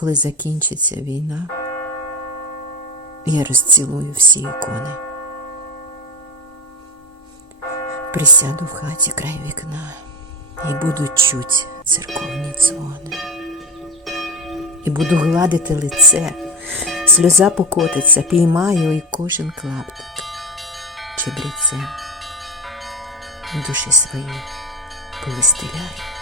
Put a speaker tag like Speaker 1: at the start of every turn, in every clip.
Speaker 1: коли закінчиться війна, я розцілую всі ікони. Присяду в хаті край вікна і буду чуть церковні дзвони. І буду гладити лице, сльоза покотиться, піймаю і кожен клаптик чебрецем душі свої повистеляю.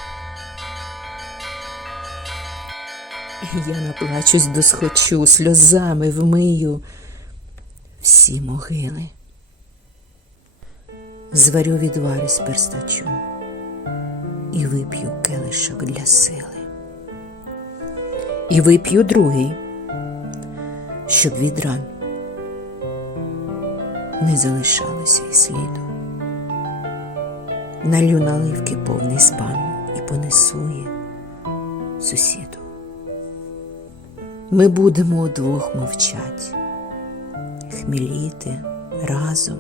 Speaker 1: Я наплачусь досхочу, сльозами вмию всі могили. Зварю відвари з перстачу і вип'ю келишок для сили. І вип'ю другий, щоб від ран не залишалося й сліду. Налю наливки повний спан і понесу їх сусіду. Ми будемо удвох мовчать, хміліти разом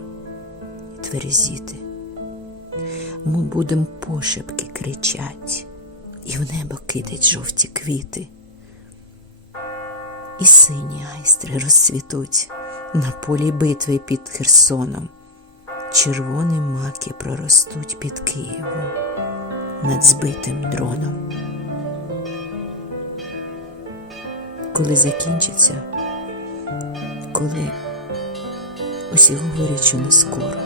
Speaker 1: і тверезіти. Ми будем пошепки кричать, і в небо кидать жовті квіти. І сині айстри розцвітуть на полі битви під Херсоном. Червоні маки проростуть під Києвом над збитим дроном. Коли закінчиться, коли усі говорять, що не скоро.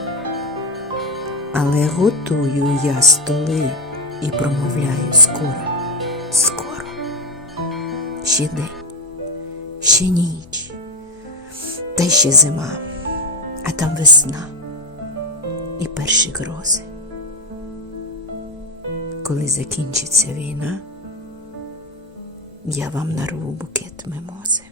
Speaker 1: Але готую я столи і промовляю скоро, скоро. Ще день, ще ніч, та ще зима, а там весна і перші грози. Коли закінчиться війна, я вам нарву букет мимози.